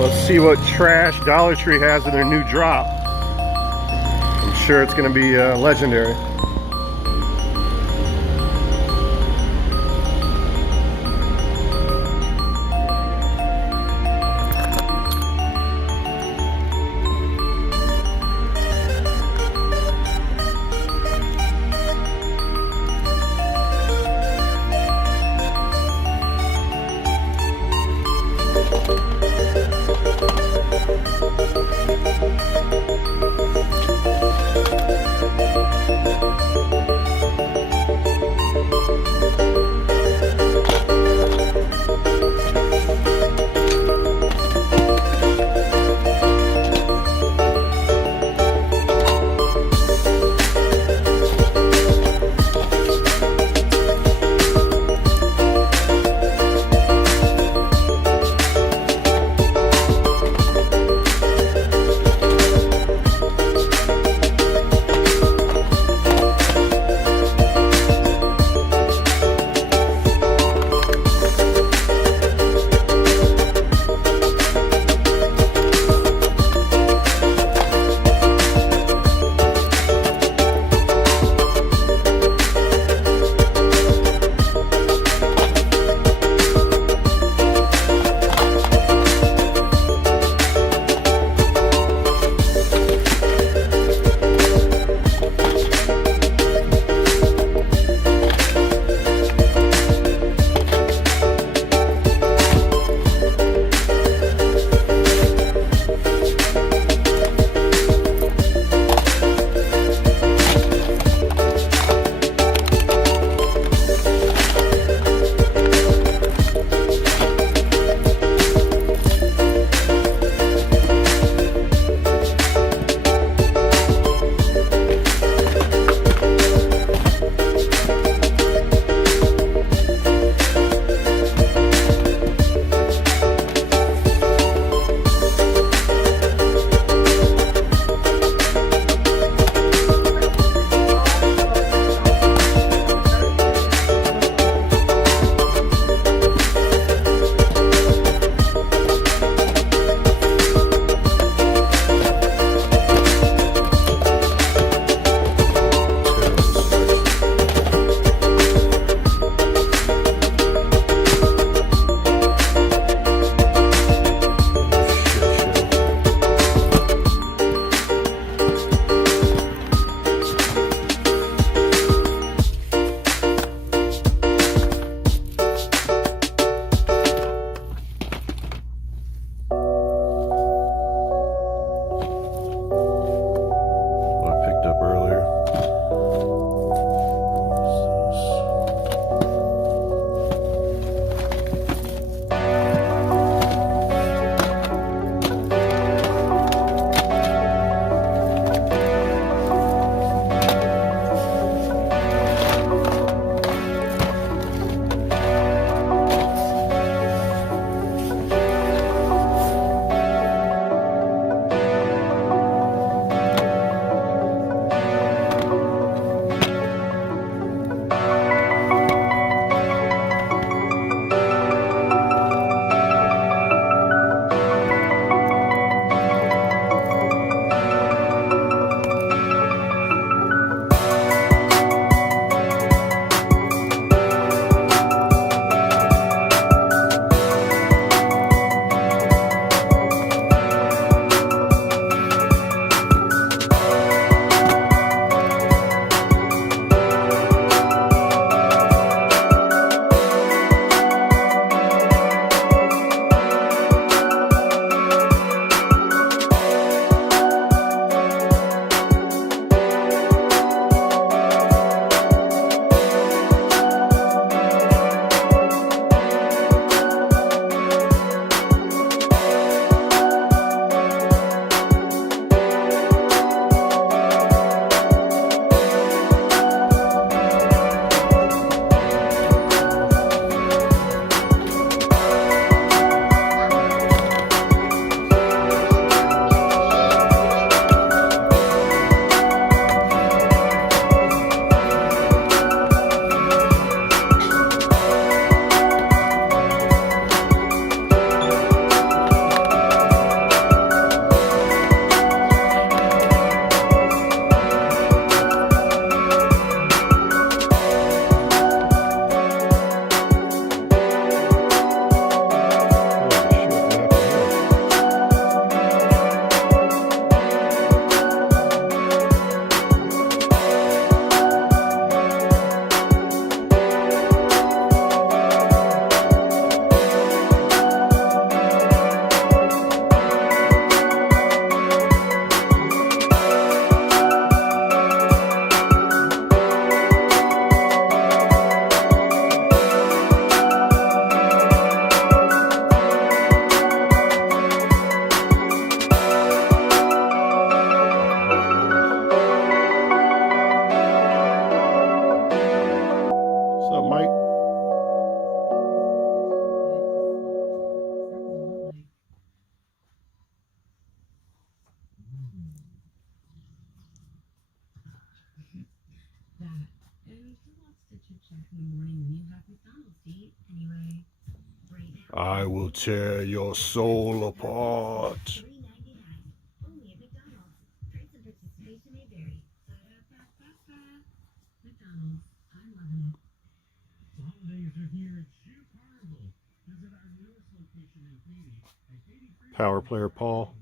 Let's see what trash Dollar Tree has in their new drop. I'm sure it's going to be legendary. I will tear your soul apart. Power player Paul.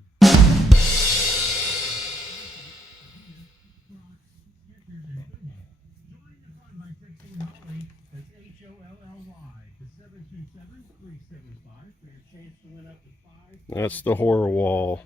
That's the horror wall.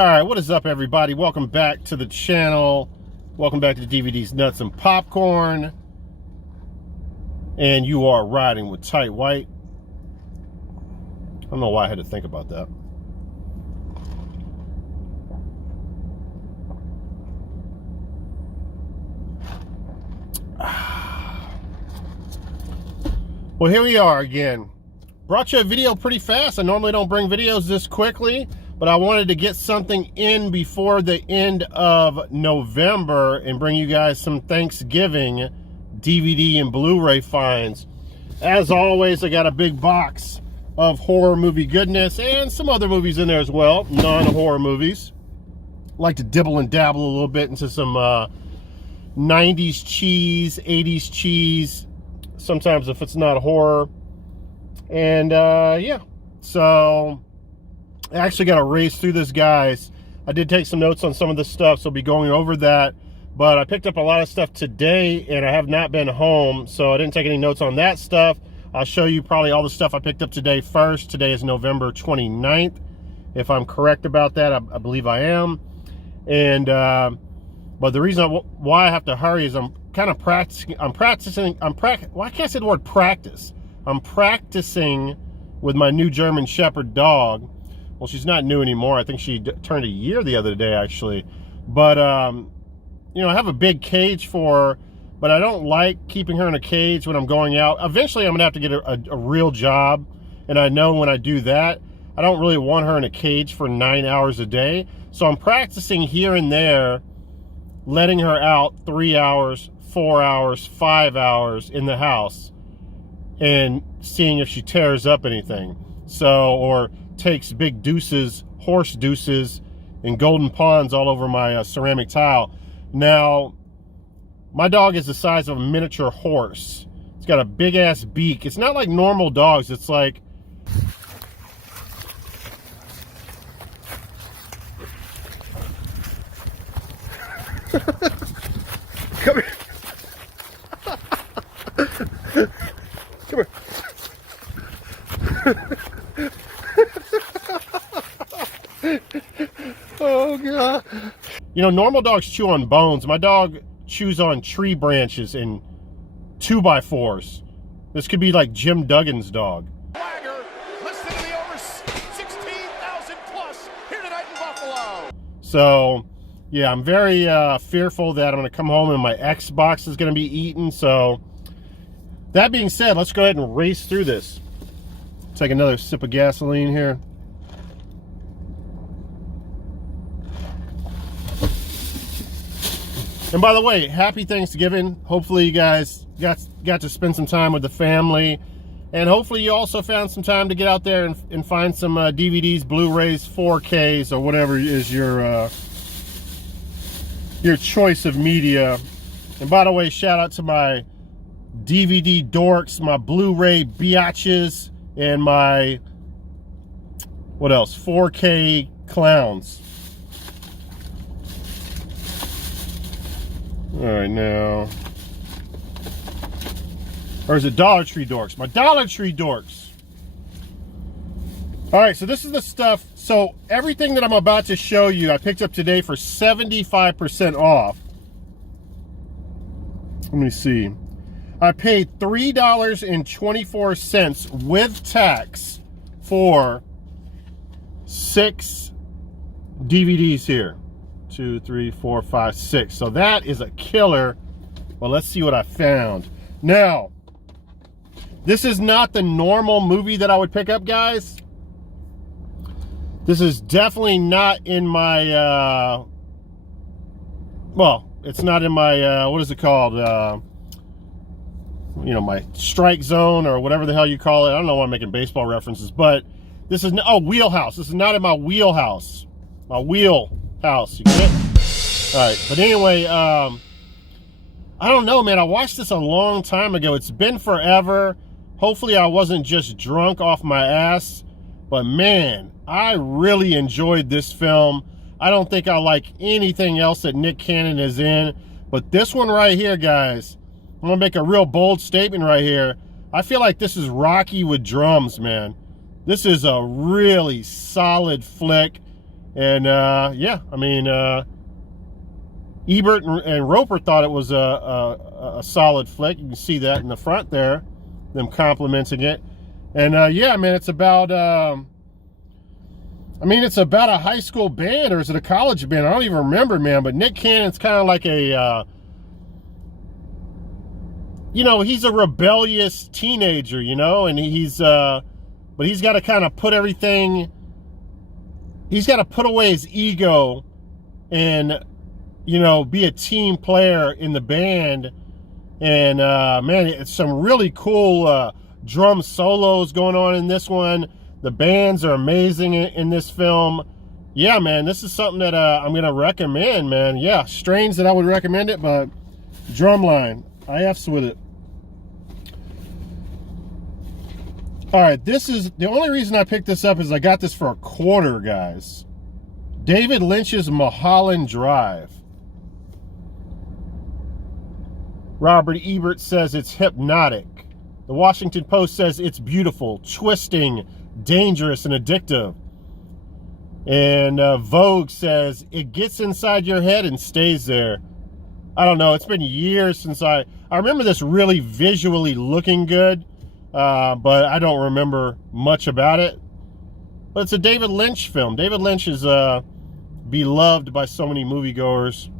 Alright, what is up everybody? Welcome back to the channel. Welcome back to the DVDs, Nuts, and Popcorn. And you are riding with Tight White. I don't know why I had to think about that. Well, here we are again. Brought you a video pretty fast. I normally don't bring videos this quickly, but I wanted to get something in before the end of November and bring you guys some Thanksgiving DVD and Blu-ray finds. As always, I got a big box of horror movie goodness and some other movies in there as well, non-horror movies. Like to dibble and dabble a little bit into some 90s cheese, 80s cheese. Sometimes if it's not horror, And yeah, so I actually got to race through this, guys. I did take some notes on some of this stuff, so I'll be going over that. But I picked up a lot of stuff today, and I have not been home, so I didn't take any notes on that stuff. I'll show you probably all the stuff I picked up today first. Today is November 29th. If I'm correct about that, I believe I am. And but the reason why I have to hurry is I'm kind of practicing. Well, I can't say the word practice. I'm practicing with my new German Shepherd dog. Well, she's not new anymore. I think she turned a year the other day, actually. But you know, I have a big cage for her, but I don't like keeping her in a cage when I'm going out. Eventually, I'm gonna have to get a real job, and I know when I do that, I don't really want her in a cage for 9 hours a day. So I'm practicing here and there, letting her out 3 hours, 4 hours, 5 hours in the house, and seeing if she tears up anything. So, or takes big deuces, horse deuces, and golden pawns all over my ceramic tile. Now, my dog is the size of a miniature horse. It's got a big ass beak. It's not like normal dogs. It's like, come here. Come here. Oh God. You know, normal dogs chew on bones. My dog chews on tree branches and 2x4s. This could be like Jim Duggan's dog. Listed in the over 16,000 plus here tonight in Buffalo. So, yeah, I'm very fearful that I'm going to come home and my Xbox is going to be eaten. So, that being said, let's go ahead and race through this. Take another sip of gasoline here. And by the way, happy Thanksgiving. Hopefully you guys got to spend some time with the family. And hopefully you also found some time to get out there and find some DVDs, Blu-rays, 4Ks, or whatever is your choice of media. And by the way, shout out to my DVD dorks, my Blu-ray biatches, and my, what else, 4K clowns. All right, now, or is it Dollar Tree dorks? My Dollar Tree dorks. All right, so this is the stuff. So everything that I'm about to show you, I picked up today for 75% off. Let me see. I paid $3.24 with tax for 6 DVDs here. 2, 3, 4, 5, 6. So that is a killer. Well, let's see what I found. Now, this is not the normal movie that I would pick up, guys. This is definitely not in my, well, it's not in my, what is it called? You know, my strike zone or whatever the hell you call it. I don't know why I'm making baseball references, but this is, oh, wheelhouse. This is not in my wheelhouse. My wheelhouse, you get it? All right, but anyway, I don't know, man. I watched this a long time ago. It's been forever. Hopefully I wasn't just drunk off my ass, but man, I really enjoyed this film. I don't think I like anything else that Nick Cannon is in, but this one right here, guys, I'm gonna make a real bold statement right here. I feel like this is Rocky with drums, man. This is a really solid flick. And yeah, I mean, Ebert and Roper thought it was a solid flick. You can see that in the front there, them complimenting it. And yeah, man, it's about, I mean, it's about a high school band, or is it a college band? I don't even remember, man. But Nick Cannon's kind of like a, you know, he's a rebellious teenager, you know, and he's, but he's got to kind of put everything, he's got to put away his ego and, you know, be a team player in the band. And man, it's some really cool drum solos going on in this one. The bands are amazing in this film. Yeah, man, this is something that I'm gonna recommend, man. Yeah, strange that I would recommend it, but Drumline, I F's with it. All right, this is the only reason I picked this up is I got this for $1, guys. David Lynch's Mulholland Drive. Robert Ebert says it's hypnotic. The Washington Post says it's beautiful, twisting, dangerous, and addictive. And Vogue says it gets inside your head and stays there. I don't know. It's been years since I remember this really visually looking good. But I don't remember much about it. But it's a David Lynch film. David Lynch is beloved by so many moviegoers.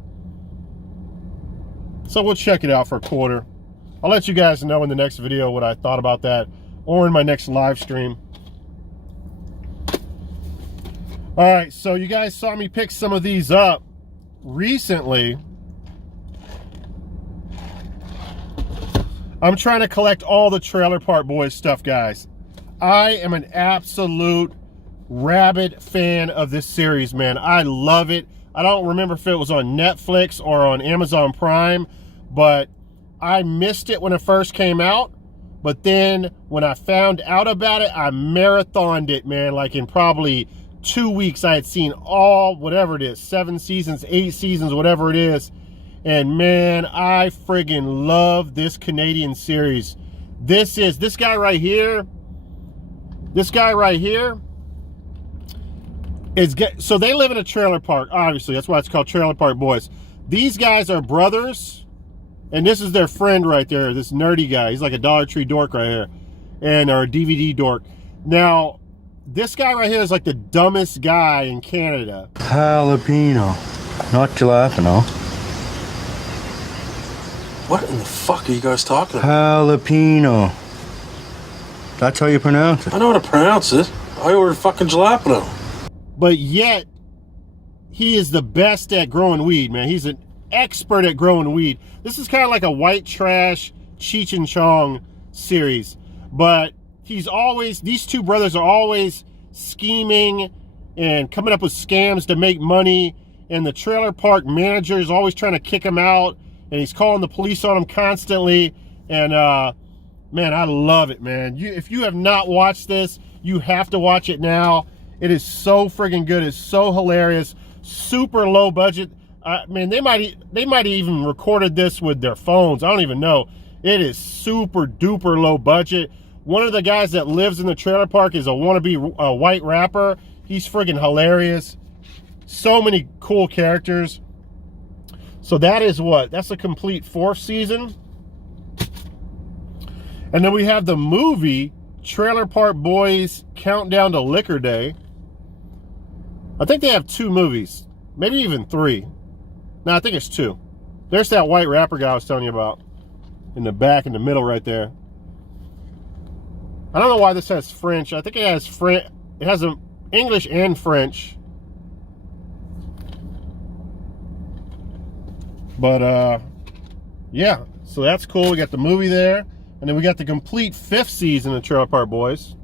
So we'll check it out for $1. I'll let you guys know in the next video what I thought about that, or in my next live stream. All right, so you guys saw me pick some of these up recently. I'm trying to collect all the Trailer Park Boys stuff, guys. I am an absolute rabid fan of this series, man. I love it. I don't remember if it was on Netflix or on Amazon Prime, but I missed it when it first came out. But then when I found out about it, I marathoned it, man. Like in probably 2 weeks, I had seen all, whatever it is, 7 seasons, 8 seasons, whatever it is. And man, I friggin' love this Canadian series. This guy right here so they live in a trailer park, obviously. That's why it's called Trailer Park Boys. These guys are brothers, and this is their friend right there, this nerdy guy. He's like a Dollar Tree dork right here, or a DVD dork. Now, this guy right here is like the dumbest guy in Canada. Jalapeno, not jalapeno. What in the fuck are you guys talking about? Jalapeno. That's how you pronounce it. I know how to pronounce it. I ordered fucking jalapeno. But yet, he is the best at growing weed, man. He's an expert at growing weed. This is kind of like a white trash Cheech and Chong series. But these two brothers are always scheming and coming up with scams to make money. And the trailer park manager is always trying to kick him out. And he's calling the police on him constantly. And, man, I love it, man. If you have not watched this, you have to watch it now. It is so friggin' good. It's so hilarious. Super low budget. Man, they might even recorded this with their phones. I don't even know. It is super duper low budget. One of the guys that lives in the trailer park is a wannabe white rapper. He's friggin' hilarious. So many cool characters. So that is that's a complete 4th season. And then we have the movie Trailer Park Boys Countdown to Liquor Day. I think they have 2 movies, maybe even 3. No, I think it's 2. There's that white rapper guy I was telling you about in the back, in the middle right there. I don't know why this has French. I think it has French. It has English and French. But, yeah, so that's cool. We got the movie there. And then we got the complete 5th season of Trailer Park Boys.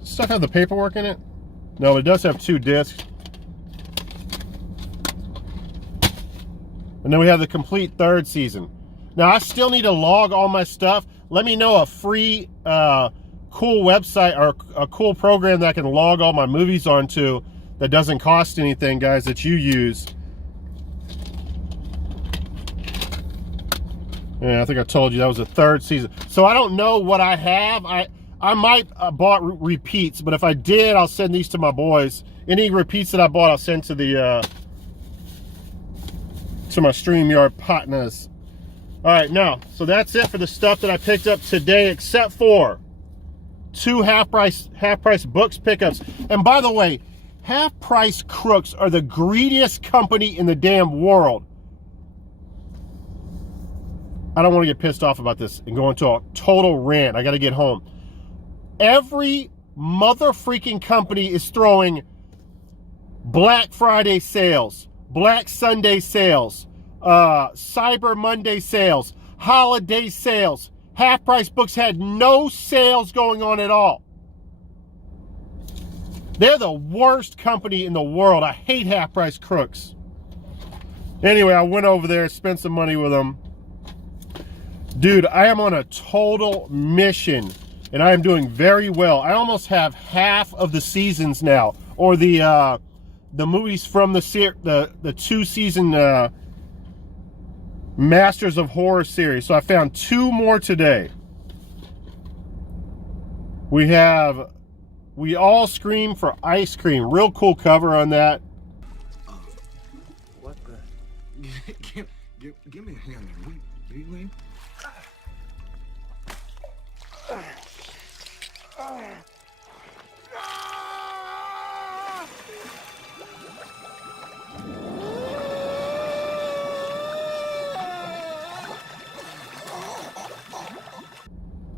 Does stuff have the paperwork in it? No, it does have 2 discs. And then we have the complete 3rd season. Now, I still need to log all my stuff. Let me know a free, cool website or a cool program that I can log all my movies onto that doesn't cost anything, guys, that you use. Yeah, I think I told you that was the 3rd season. So I don't know what I have. I might bought repeats, but if I did, I'll send these to my boys. Any repeats that I bought, I'll send to the to my StreamYard partners. All right, now, so that's it for the stuff that I picked up today, except for 2 half price books pickups. And by the way, half price crooks are the greediest company in the damn world. I don't want to get pissed off about this and go into a total rant. I got to get home. Every mother freaking company is throwing Black Friday sales, Black Sunday sales, Cyber Monday sales, holiday sales. Half price books had no sales going on at all. They're the worst company in the world. I hate half price crooks. Anyway, I went over there, spent some money with them. Dude, I am on a total mission and I am doing very well. I almost have half of the seasons now, or the movies from the 2-season Masters of Horror series. So I found 2 more today. We have We All Scream for Ice Cream. Real cool cover on that. What the? Give me a hand there. Will you lean?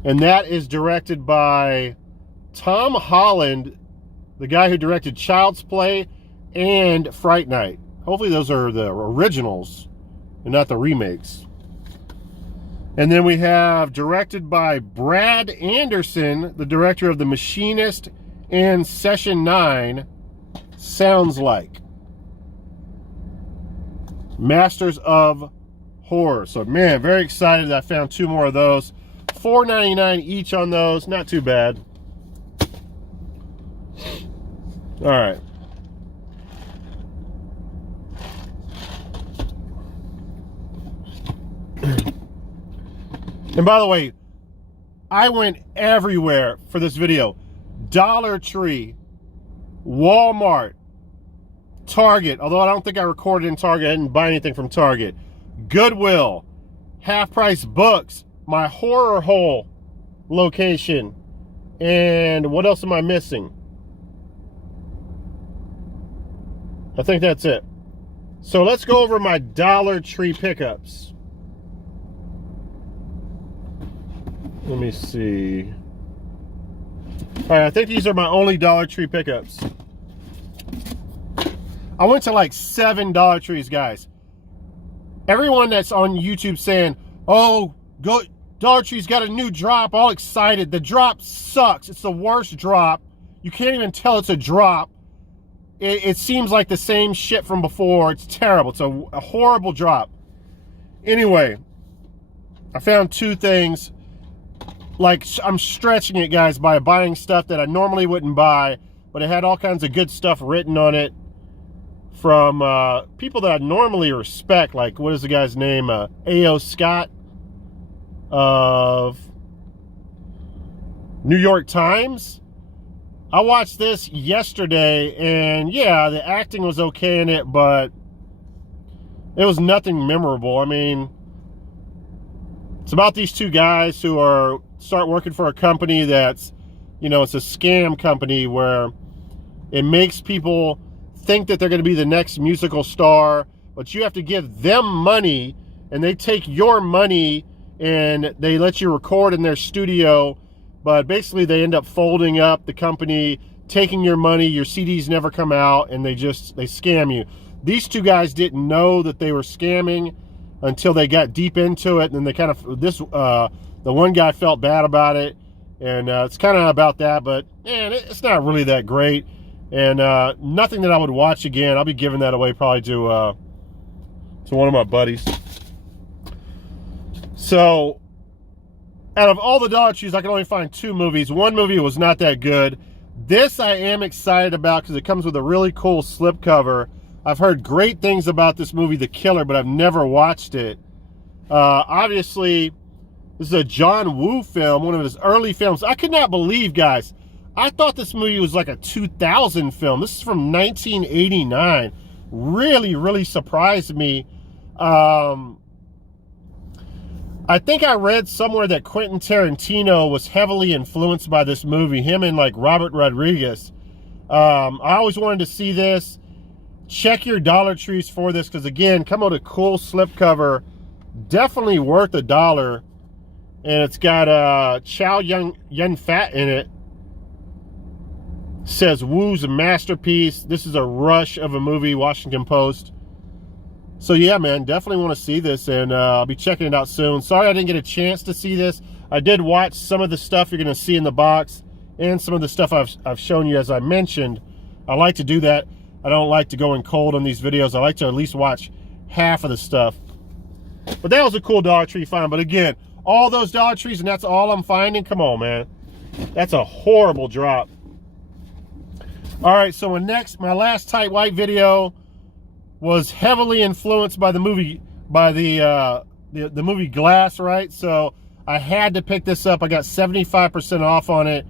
And that is directed by Tom Holland, the guy who directed Child's Play and Fright Night. Hopefully those are the originals and not the remakes. And then we have directed by Brad Anderson, the director of The Machinist and Session 9, Sounds Like. Masters of Horror. So man, very excited that I found 2 more of those. $4.99 each on those. Not too bad. All right. And by the way, I went everywhere for this video. Dollar Tree, Walmart, Target, although I don't think I recorded in Target. I didn't buy anything from Target. Goodwill, Half Price Books, my horror hole location, and what else am I missing? I think that's it. So let's go over my Dollar Tree pickups. Let me see. All right, I think these are my only Dollar Tree pickups. I went to like 7 Dollar Trees, guys. Everyone that's on YouTube saying, oh, go Dollar Tree's got a new drop, all excited. The drop sucks. It's the worst drop. You can't even tell it's a drop. It seems like the same shit from before. It's terrible. It's a horrible drop. Anyway, I found 2 things. Like, I'm stretching it, guys, by buying stuff that I normally wouldn't buy, but it had all kinds of good stuff written on it from people that I normally respect. Like, what is the guy's name? A.O. Scott of New York Times. I watched this yesterday, and yeah, the acting was okay in it, but it was nothing memorable. I mean, it's about these 2 guys who start working for a company that's, you know, it's a scam company where it makes people think that they're going to be the next musical star, but you have to give them money, and they take your money and they let you record in their studio. But basically they end up folding up the company, taking your money, your CDs never come out, and they scam you. These 2 guys didn't know that they were scamming until they got deep into it, and then they kind of, the one guy felt bad about it, and it's kind of about that, but man, it's not really that great, and nothing that I would watch again. I'll be giving that away probably to one of my buddies. So, out of all the Dollar Trees, I can only find 2 movies. One movie was not that good. This I am excited about because it comes with a really cool slipcover. I've heard great things about this movie, The Killer, but I've never watched it. Obviously, this is a John Woo film, one of his early films. I could not believe, guys, I thought this movie was like a 2000 film. This is from 1989. Really, really surprised me. I think I read somewhere that Quentin Tarantino was heavily influenced by this movie, him and like Robert Rodriguez. I always wanted to see this. Check your Dollar Trees for this, because again, come with a cool slipcover. Definitely worth $1. And it's got Chow Yun Fat in it. Says Woo's a masterpiece. This is a rush of a movie, Washington Post. So yeah, man, definitely want to see this, and I'll be checking it out soon. Sorry I didn't get a chance to see this. I did watch some of the stuff you're going to see in the box, and some of the stuff I've shown you, as I mentioned. I like to do that. I don't like to go in cold on these videos. I like to at least watch half of the stuff. But that was a cool Dollar Tree find. But again, all those Dollar Trees, and that's all I'm finding. Come on, man. That's a horrible drop. All right, so my last tight white video was heavily influenced by the movie, the movie Glass, right? So I had to pick this up. I got 75% off on it.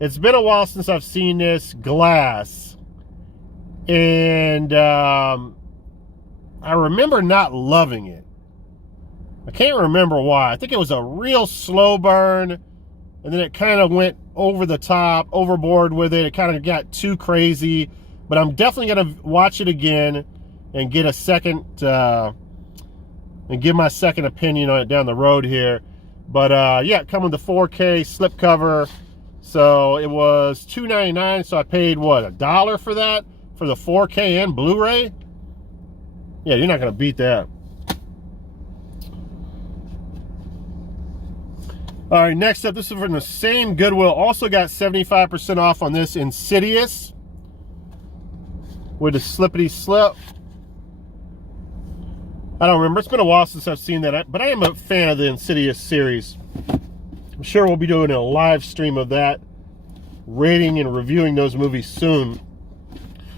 It's been a while since I've seen this Glass, and I remember not loving it. I can't remember why. I think it was a real slow burn, and then it kind of went over the top, overboard with it. It kind of got too crazy, but I'm definitely going to watch it again and get a second, and give my second opinion on it down the road here. But yeah, it comes with the 4K slipcover. So it was $2.99, so I paid, what, $1 for that? For the 4K and Blu-ray? Yeah, you're not going to beat that. All right, next up, this is from the same Goodwill. Also got 75% off on this Insidious with the slippity slip. I don't remember. It's been a while since I've seen that, but I am a fan of the Insidious series. I'm sure we'll be doing a live stream of that, rating and reviewing those movies soon.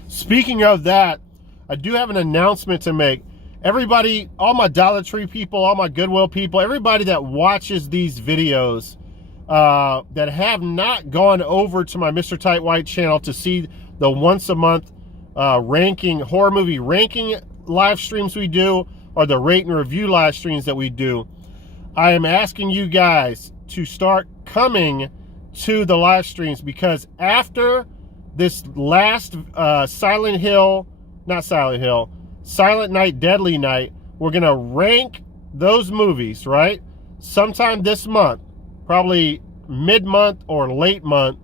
Speaking of that, I do have an announcement to make. Everybody, all my Dollar Tree people, all my Goodwill people, everybody that watches these videos that have not gone over to my Mr. Tight White channel to see the once a month horror movie ranking live streams we do, or the rate and review live streams that we do, I am asking you guys to start coming to the live streams, because after this last Silent Night, Deadly Night, we're going to rank those movies, right? Sometime this month, probably mid-month or late month.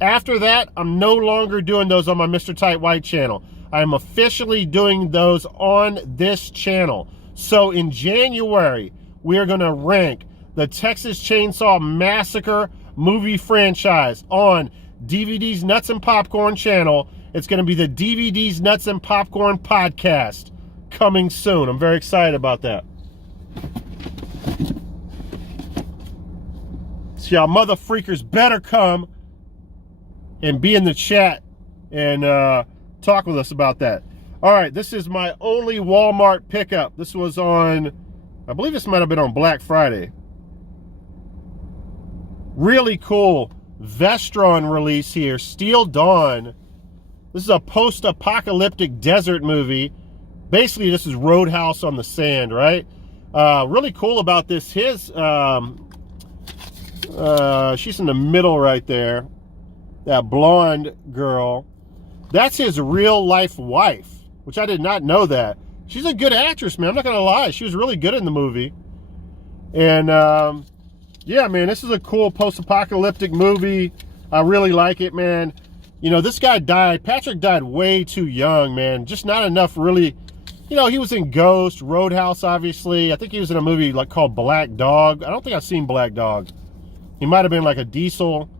After that, I'm no longer doing those on my Mr. Tight White channel. I'm officially doing those on this channel. So in January, we are going to rank the Texas Chainsaw Massacre movie franchise on DVD's Nuts and Popcorn channel. It's going to be the DVD's Nuts and Popcorn podcast coming soon. I'm very excited about that. So y'all mother freakers better come and be in the chat and talk with us about that. All right, this is my only Walmart pickup. This was on, I believe this might have been on Black Friday. Really cool Vestron release here, Steel Dawn. This is a post-apocalyptic desert movie. Basically, this is Roadhouse on the sand, right? Really cool about this, she's in the middle right there, that blonde girl. That's his real-life wife, which I did not know that. She's a good actress, man. I'm not going to lie. She was really good in the movie. And, yeah, man, this is a cool post-apocalyptic movie. I really like it, man. You know, this guy died. Patrick died way too young, man. Just not enough, really. You know, he was in Ghost, Roadhouse, obviously. I think he was in a movie called Black Dog. I don't think I've seen Black Dog. He might have been like a diesel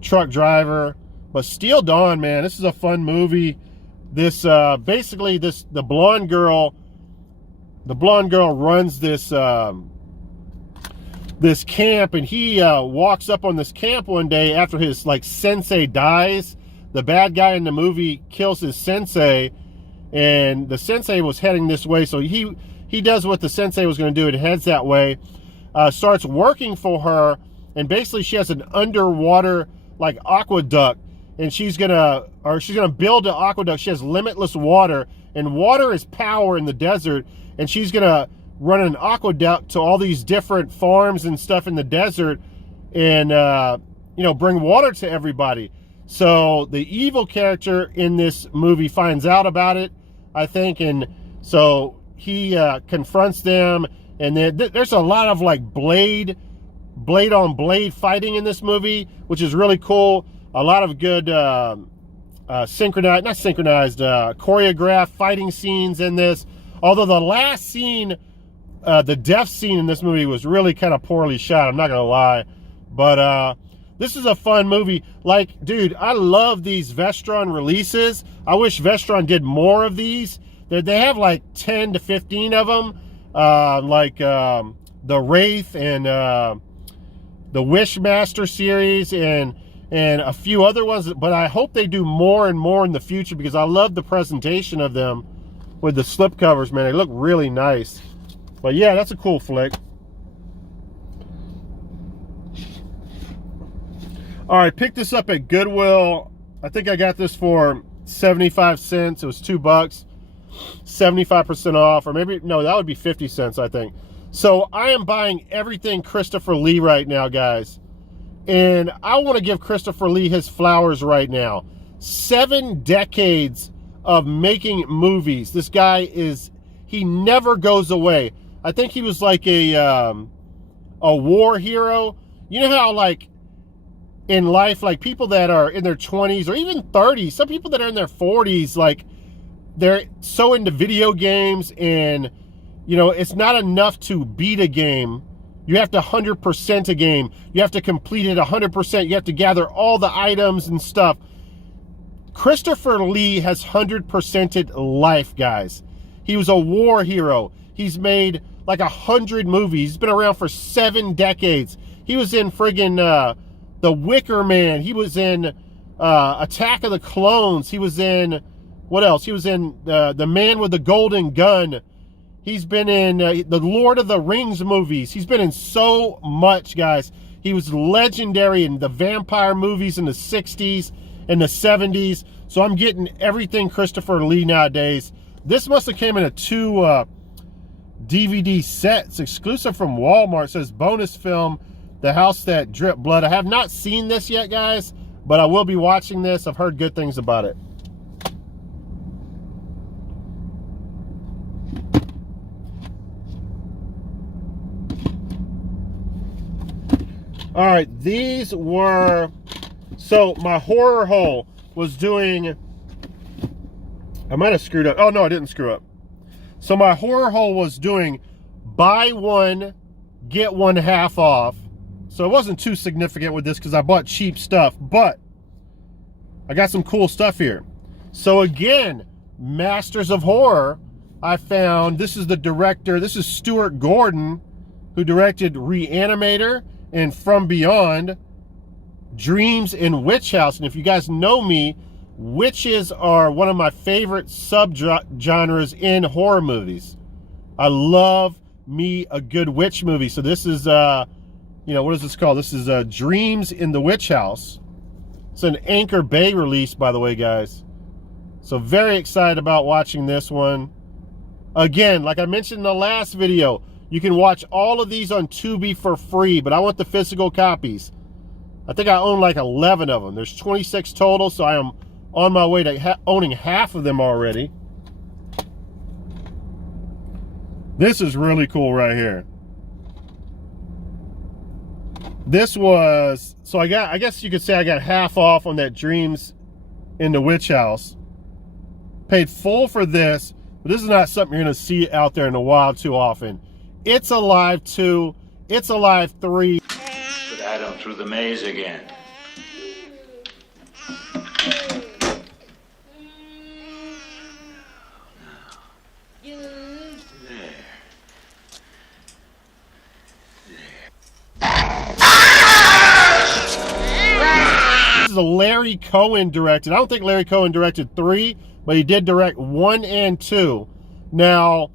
truck driver. But Steel Dawn, man, this is a fun movie. This basically the blonde girl runs this this camp, and he walks up on this camp one day after his sensei dies. The bad guy in the movie kills his sensei, and the sensei was heading this way, so he does what the sensei was going to do and heads that way. Starts working for her, and basically she has an underwater aqueduct, and she's gonna build an aqueduct. She has limitless water, and water is power in the desert, and she's gonna run an aqueduct to all these different farms and stuff in the desert, and bring water to everybody. So the evil character in this movie finds out about it, I think, and so he confronts them, and then there's a lot of blade on blade fighting in this movie, which is really cool. A lot of good choreographed fighting scenes in this. Although the last scene, the death scene in this movie was really kind of poorly shot, I'm not gonna lie. But this is a fun movie. Dude, I love these Vestron releases. I wish Vestron did more of these. They have 10 to 15 of them. The Wraith and the Wishmaster series and a few other ones, but I hope they do more and more in the future because I love the presentation of them with the slipcovers, man. They look really nice. But yeah, that's a cool flick. All right, picked this up at Goodwill. I think I got this for 75 cents. It was $2, 75% off, or maybe, no, that would be 50 cents, I think. So I am buying everything Christopher Lee right now, guys. And I want to give Christopher Lee his flowers right now. 7 decades of making movies. This guy he never goes away. I think he was like a war hero. You know how, like, in life, like people that are in their 20s or even 30s, some people that are in their 40s, like they're so into video games, and you know, it's not enough to beat a game. You have to 100% a game. You have to complete it 100%. You have to gather all the items and stuff. Christopher Lee has 100%ed life, guys. He was a war hero. He's made like 100 movies. He's been around for 7 decades. He was in friggin' The Wicker Man. He was in Attack of the Clones. He was in, what else? He was in The Man with the Golden Gun. He's been in the Lord of the Rings movies. He's been in so much, guys. He was legendary in the vampire movies in the 60s and the 70s. So I'm getting everything Christopher Lee nowadays. This must have came in a 2 DVD sets, exclusive from Walmart. It says bonus film, The House That Dripped Blood. I have not seen this yet, guys, but I will be watching this. I've heard good things about it. All right, these were, so my horror hole was doing, I might have screwed up. Oh, no, I didn't screw up. So my horror hole was doing buy one, get one half off. So it wasn't too significant with this because I bought cheap stuff, but I got some cool stuff here. So again, Masters of Horror, I found, this is the director, this is Stuart Gordon, who directed Reanimator and From Beyond, Dreams, and Witch House. And if you guys know me, witches are one of my favorite sub-genres in horror movies. I love me a good witch movie. So this is, you know, what is this called? This is Dreams in the Witch House. It's an Anchor Bay release, by the way, guys. So very excited about watching this one. Again, like I mentioned in the last video, you can watch all of these on Tubi for free, but I want the physical copies. I think I own like 11 of them. There's 26 total, so I am on my way to owning half of them already. This is really cool right here. This was, so I guess you could say I got half off on that Dreams in the Witch House. Paid full for this, but this is not something you're going to see out there in the wild too often. It's Alive 2. It's Alive 3. Put Adam through the maze again. This is a Larry Cohen directed. I don't think Larry Cohen directed 3, but he did direct 1 and 2. Now,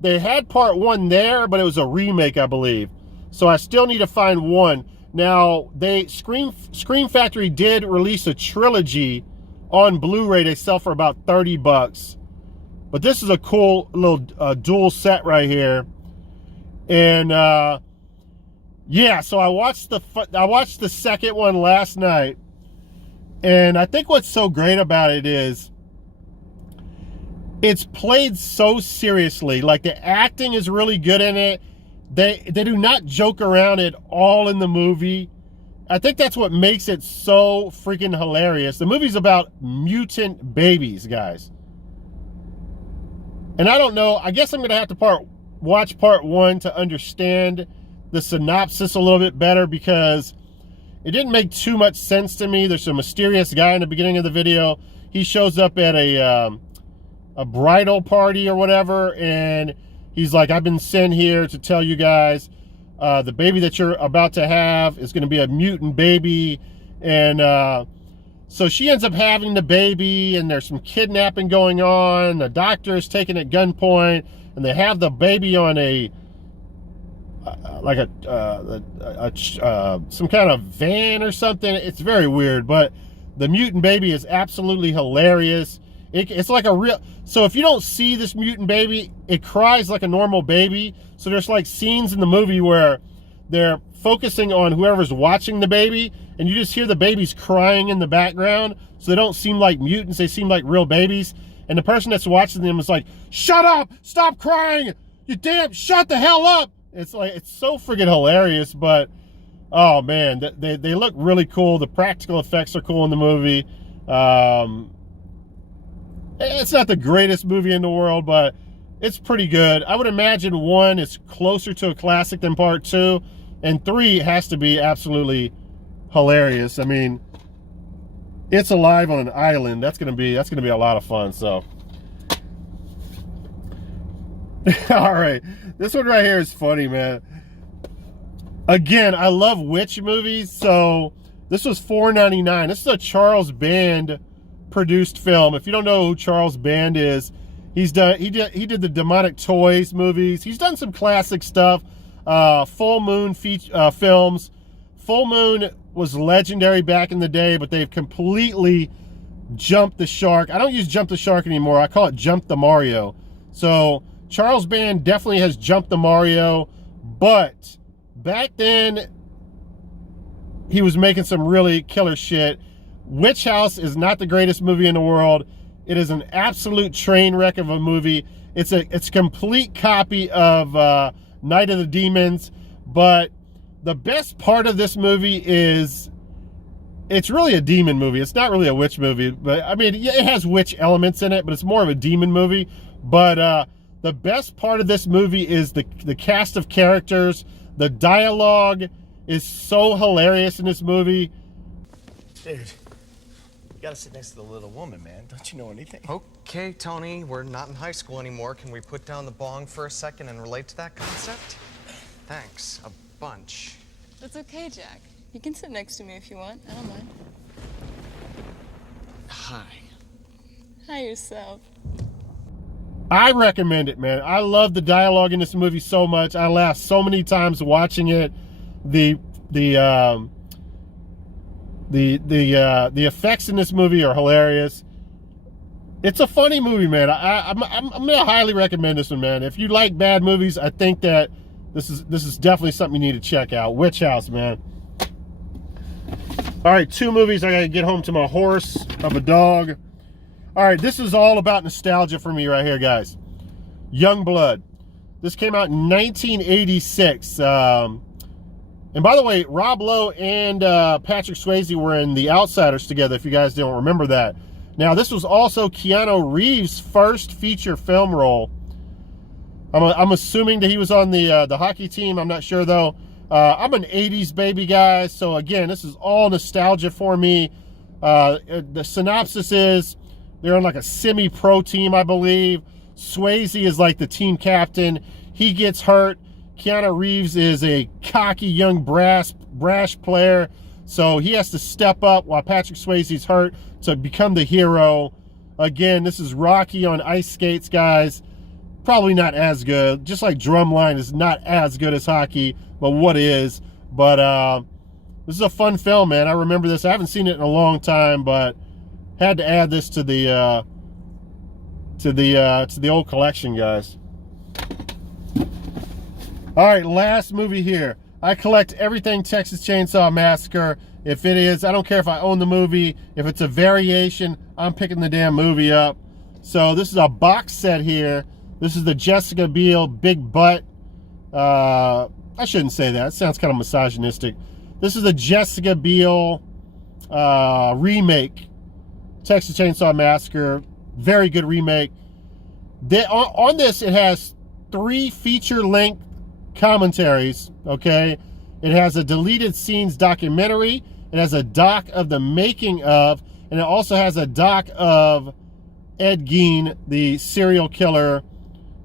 they had part 1 there, but it was a remake, I believe. So I still need to find 1. Now, Scream Factory did release a trilogy on Blu-ray. They sell for about 30 bucks. But this is a cool little dual set right here. And yeah, so I watched the second one last night. And I think what's so great about it is it's played so seriously. Like, the acting is really good in it. They do not joke around at all in the movie. I think that's what makes it so freaking hilarious. The movie's about mutant babies, guys. And I don't know, I guess I'm going to have to watch part 1 to understand the synopsis a little bit better, because it didn't make too much sense to me. There's a mysterious guy in the beginning of the video. He shows up at a bridal party or whatever, and he's like, I've been sent here to tell you guys the baby that you're about to have is going to be a mutant baby. And so she ends up having the baby, and there's some kidnapping going on. The doctor is taken at gunpoint, and they have the baby on a some kind of van or something. It's very weird, but the mutant baby is absolutely hilarious. It's like a real, so if you don't see this mutant baby, it cries like a normal baby. So there's like scenes in the movie where they're focusing on whoever's watching the baby, and you just hear the babies crying in the background. So they don't seem like mutants, they seem like real babies. And the person that's watching them is like, shut up, stop crying, you damn, shut the hell up. It's like, it's so friggin' hilarious. But oh man, they look really cool. The practical effects are cool in the movie. It's not the greatest movie in the world, but it's pretty good. I would imagine 1 is closer to a classic than part 2, and 3 has to be absolutely hilarious. I mean, it's alive on an island. That's gonna be a lot of fun. So all right, this one right here is funny, man. Again, I love witch movies, so this was $4.99. This is a Charles Band produced film. If you don't know who Charles Band is, he did the Demonic Toys movies. He's done some classic stuff. Full Moon films. Full Moon was legendary back in the day, but they've completely jumped the shark. I don't use jump the shark anymore. I call it jump the Mario. So Charles Band definitely has jumped the Mario, but back then he was making some really killer shit. Witch House is not the greatest movie in the world. It is an absolute train wreck of a movie. It's a complete copy of Night of the Demons, but the best part of this movie is it's really a demon movie. It's not really a witch movie, but I mean, it has witch elements in it, but it's more of a demon movie. But the best part of this movie is the cast of characters. The dialogue is so hilarious in this movie. Dude, you gotta sit next to the little woman, man. Don't you know anything? Okay, Tony, we're not in high school anymore. Can we put down the bong for a second and relate to that concept? Thanks, a bunch. That's okay, Jack. You can sit next to me if you want. I don't mind. Hi. Hi yourself. I recommend it, man. I love the dialogue in this movie so much. I laughed so many times watching it. The effects in this movie are hilarious. It's a funny movie, man. I'm gonna highly recommend this one, man. If you like bad movies, I think that this is definitely something you need to check out. Witch House, man. All right, 2 movies. I gotta get home to my horse of a dog. All right, this is all about nostalgia for me right here, guys. Young Blood. This came out in 1986. And by the way, Rob Lowe and Patrick Swayze were in The Outsiders together, if you guys don't remember that. Now, this was also Keanu Reeves' first feature film role. I'm assuming that he was on the hockey team. I'm not sure, though. I'm an 80s baby, guys. So, again, this is all nostalgia for me. The synopsis is they're on like a semi-pro team, I believe. Swayze is like the team captain. He gets hurt. Keanu Reeves is a cocky young brash player, so he has to step up while Patrick Swayze's hurt to become the hero. Again, this is Rocky on ice skates, guys. Probably not as good. Just like Drumline is not as good as hockey, but what is. But this is a fun film, man. I remember this. I haven't seen it in a long time, but had to add this to the old collection, guys. All right, last movie here. I collect everything Texas Chainsaw Massacre. If it is, I don't care if I own the movie. If it's a variation, I'm picking the damn movie up. So this is a box set here. This is the Jessica Biel Big Butt. I shouldn't say that. It sounds kind of misogynistic. This is the Jessica Biel remake. Texas Chainsaw Massacre. Very good remake. On this, it has 3 feature-length commentaries, okay? It has a deleted scenes documentary. It has a doc of the making of, and it also has a doc of Ed Gein, the serial killer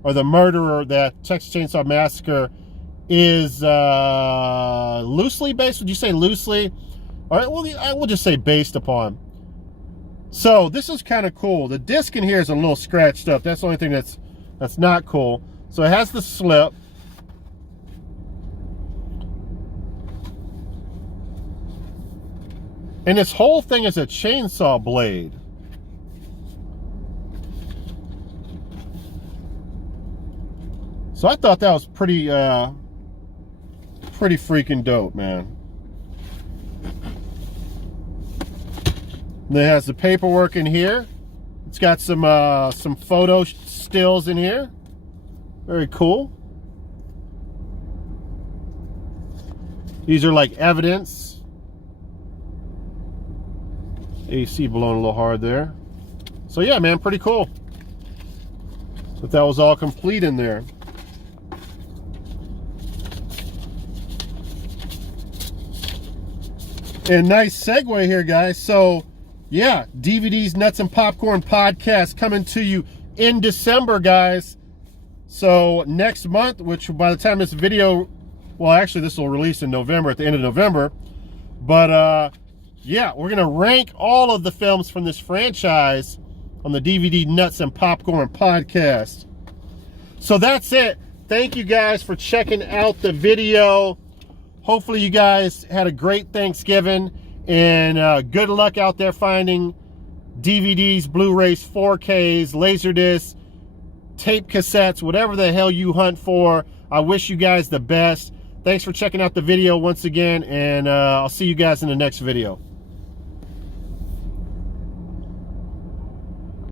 or the murderer that Texas Chainsaw Massacre is loosely based. Would you say loosely? All right, well, I will just say based upon. So this is kind of cool. The disc in here is a little scratched up. That's the only thing that's not cool. So it has the slip. And this whole thing is a chainsaw blade. So I thought that was pretty freaking dope, man. And it has the paperwork in here. It's got some photo stills in here. Very cool. These are like evidence. AC blowing a little hard there. So yeah, man, pretty cool. But that was all complete in there. And nice segue here, guys. So yeah, DVDs, Nuts and Popcorn podcast coming to you in December, guys. So next month, which by the time this video, well, actually this will release in November, at the end of November. But yeah, we're gonna rank all of the films from this franchise on the DVD Nuts and Popcorn podcast. So that's it. Thank you guys for checking out the video. Hopefully you guys had a great Thanksgiving, and good luck out there finding DVDs, Blu-rays, 4Ks, Laserdiscs, tape cassettes, whatever the hell you hunt for. I wish you guys the best. Thanks for checking out the video once again, and I'll see you guys in the next video.